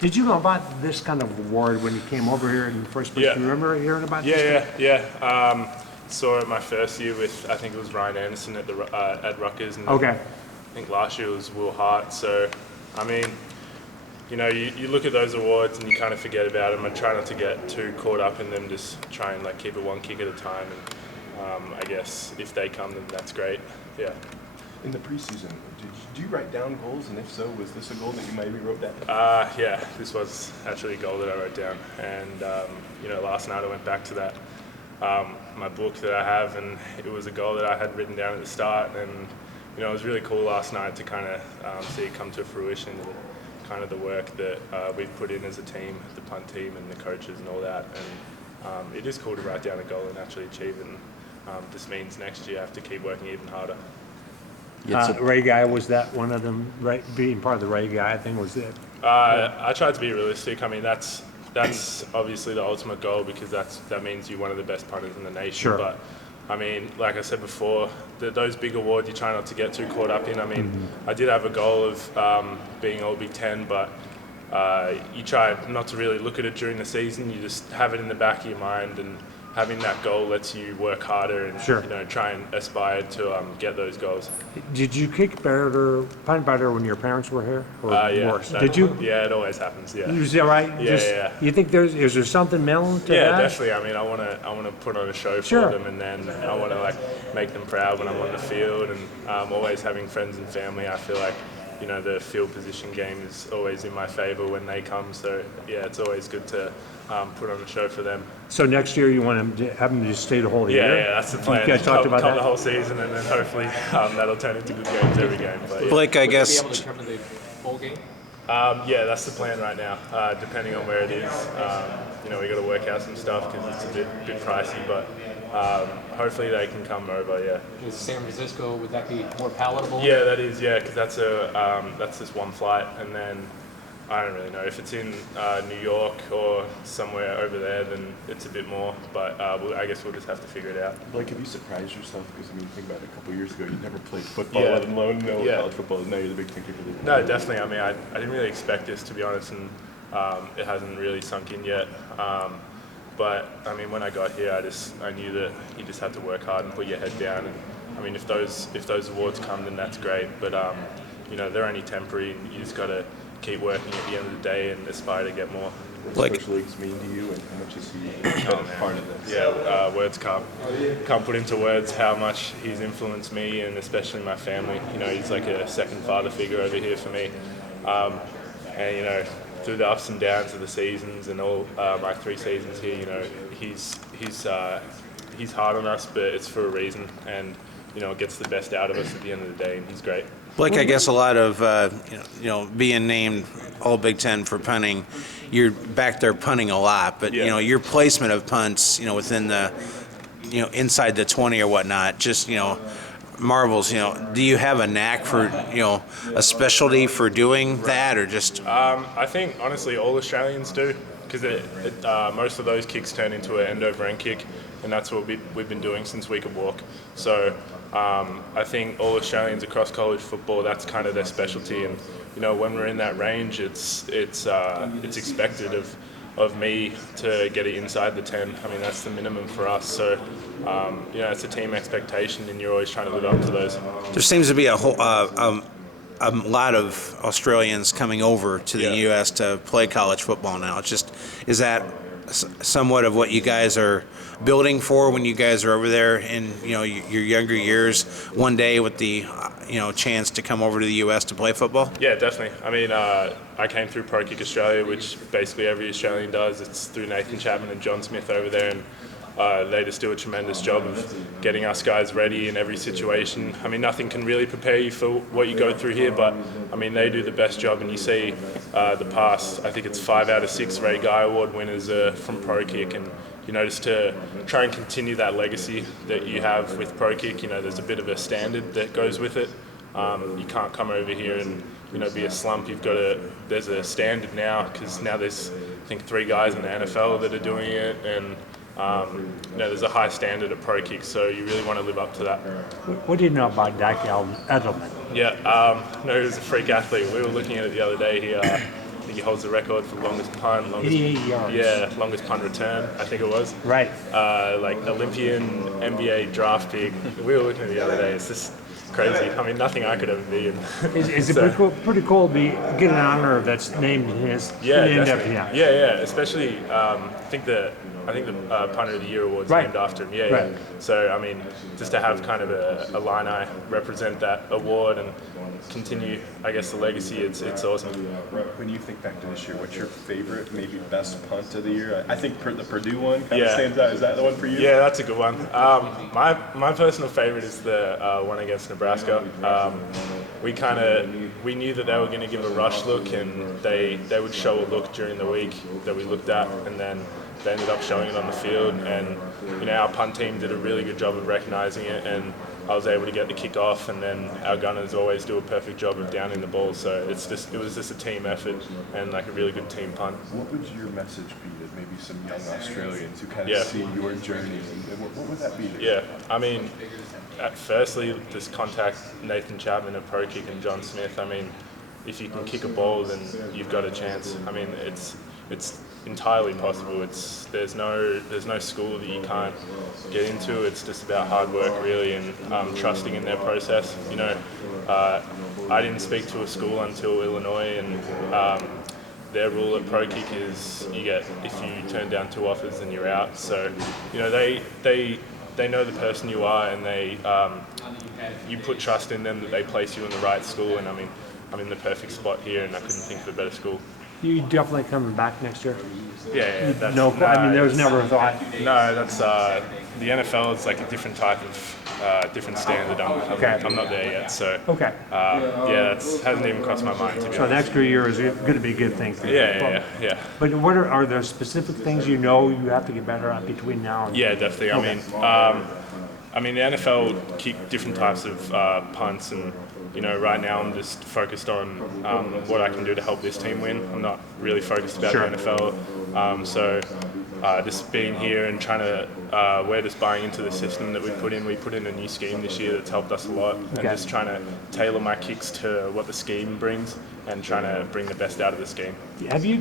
Did you know about this kind of award when you came over here in the first place? Yeah. Do you remember hearing about this? Yeah. Saw it my first year with, I think it was Ryan Anderson at Rutgers. And Okay. I think last year was Will Hart. So, I mean, you look at those awards and you kind of forget about them. I try not to get too caught up in them, just try and keep it one kick at a time. And I guess if they come, then that's great. Yeah. In the preseason, did you write down goals? And if so, was this a goal that you maybe wrote down? Yeah, this was actually a goal that I wrote down. And, last night I went back to that, my book that I have, and it was a goal that I had written down at the start. And, it was really cool last night to kind of see it come to fruition, and kind of the work that we've put in as a team, the punt team and the coaches and all that. And it is cool to write down a goal and actually achieve it. And this means next year I have to keep working even harder. Ray Guy, was that one of them? Right, being part of the Ray Guy thing, was it? I tried to be realistic. I mean, that's obviously the ultimate goal, because that means you're one of the best punters in the nation. Sure. But I mean, like I said before, those big awards you try not to get too caught up in. I mean, I did have a goal of being All Big Ten, but you try not to really look at it during the season. You just have it in the back of your mind, and having that goal lets you work harder and Sure. try and aspire to get those goals. Did you punt better when your parents were here? Or Yeah. worse? Did you? Yeah, it always happens. Yeah. Is that right? Yeah. You think is there something mental to Yeah, that? definitely. I mean, I want to put on a show Sure. for them, and then I want to make them proud when I'm on the field. And always having friends and family, I feel like the field position game is always in my favor when they come. So yeah, it's always good to put on a show for them. So next year you want to have them just stay the whole year? Yeah, that's the plan. You guys talked about come that? the whole season, and then hopefully that'll turn into good games every game. But, yeah. Blake, I Would guess. you be able to cover the bowl game? Yeah, that's the plan right now. Depending on where it is, we got to work out some stuff because it's a bit pricey. But hopefully they can come over. Yeah. Is San Francisco, would that be more palatable? Yeah, that is. Yeah, because that's just one flight, and then I don't really know if it's in New York or somewhere over there. Then it's a bit more. But I guess we'll just have to figure it out. Like, have you surprised yourself? Because, think about it, a couple of years ago, you never played football, Yeah. let alone know Yeah. college football. Now you're the big thinker for the No, definitely. I mean, I didn't really expect this, to be honest, and it hasn't really sunk in yet. But I mean, when I got here, I knew that you just had to work hard and put your head down. And I mean, if those awards come, then that's great. But they're only temporary, and you just got to keep working at the end of the day and aspire to get more. What Like- special leagues mean to you, and how much is he part of this? Yeah, words can't put into words how much he's influenced me, and especially my family. He's like a second father figure over here for me. And through the ups and downs of the seasons and all my 3 seasons here, he's hard on us, but it's for a reason, and it gets the best out of us at the end of the day, and he's great. Blake, I guess a lot of being named All Big Ten for punting, you're back there punting a lot, but Yeah. your placement of punts, within the, inside the 20 or whatnot, just marvels. Do you have a knack for a specialty for doing that, or just? I think honestly all Australians do, because most of those kicks turn into an end over end kick, and that's what we've been doing since we could walk. So I think all Australians across college football, that's kind of their specialty. And when we're in that range, it's expected of me to get it inside the 10. I mean, that's the minimum for us. So it's a team expectation, and you're always trying to live up to those. There seems to be a lot of Australians coming over to the Yeah. U.S. to play college football now. It's just, is that somewhat of what you guys are building for when you guys are over there in your younger years, one day with the chance to come over to the U.S. to play football? Yeah, definitely. I mean, I came through Pro Kick Australia, which basically every Australian does. It's through Nathan Chapman and John Smith over there, and they just do a tremendous job of getting us guys ready in every situation. I mean, nothing can really prepare you for what you go through here, but I mean, they do the best job. And you see the past, I think it's 5 out of 6 Ray Guy Award winners from Pro Kick, and just to try and continue that legacy that you have with Pro Kick, there's a bit of a standard that goes with it. You can't come over here and be a slump. There's a standard now, because now there's I think 3 guys in the NFL that are doing it, and there's a high standard of Pro Kick, so you really want to live up to that. What do you know about Dak Edelman? Yeah, no, he was a freak athlete. We were looking at it the other day. think he holds the record for longest punt, longest 88 yards. Yeah, longest punt return. I think it was. Right. Like Olympian NBA draft pick. We were looking at it the other day. It's just crazy. I mean, nothing I could ever be. Is it So- pretty cool to get an honor that's named in his? Yeah, named after definitely. him? Yeah. Especially, I think the Punter of the Year award's Right. named after him. Yeah, Right. yeah. So I mean, just to have kind of a Illini represent that award and continue, I guess, the legacy. It's awesome. When you think back to this year, what's your favorite, maybe best punt of the year? I think the Purdue one kind of Yeah. stands out. Is that the one for you? Yeah, that's a good one. My personal favorite is the one against Nebraska. We knew that they were going to give a rush look, and they would show a look during the week that we looked at, and then they ended up showing it on the field. And our punt team did a really good job of recognizing it, and I was able to get the kick off, and then our gunners always do a perfect job of downing the ball. So it was just a team effort and like a really good team punt. What would your message be to maybe some young Australians who kind of Yeah. see your journey? What would that be? Yeah, I mean, firstly, just contact Nathan Chapman at Pro Kick and John Smith. I mean, if you can kick a ball, then you've got a chance. I mean, it's entirely possible. There's no school that you can't get into. It's just about hard work, really, and trusting in their process. I didn't speak to a school until Illinois, and their rule at Pro Kick is if you turn down 2 offers, then you're out. So, they know the person you are, and you put trust in them that they place you in the right school. And I mean, I'm in the perfect spot here, and I couldn't think of a better school. You definitely coming back next year? Yeah. That's, No, I mean, there was never a thought. No, that's the NFL is like a different type of different standard. I'm not there yet, so Okay. that hasn't even crossed my mind, to be So the honest. extra year is going to be a good thing for you. Yeah. But what are there specific things you have to get better at between now and? Yeah, definitely. Okay. I mean, the NFL kick different types of punts, and right now I'm just focused on what I can do to help this team win. I'm not really focused about Sure. the NFL. So just being here and trying to, we're just buying into the system that we put in. We put in a new scheme this year that's helped us a lot, and Okay. just trying to tailor my kicks to what the scheme brings and trying to bring the best out of this game. Have you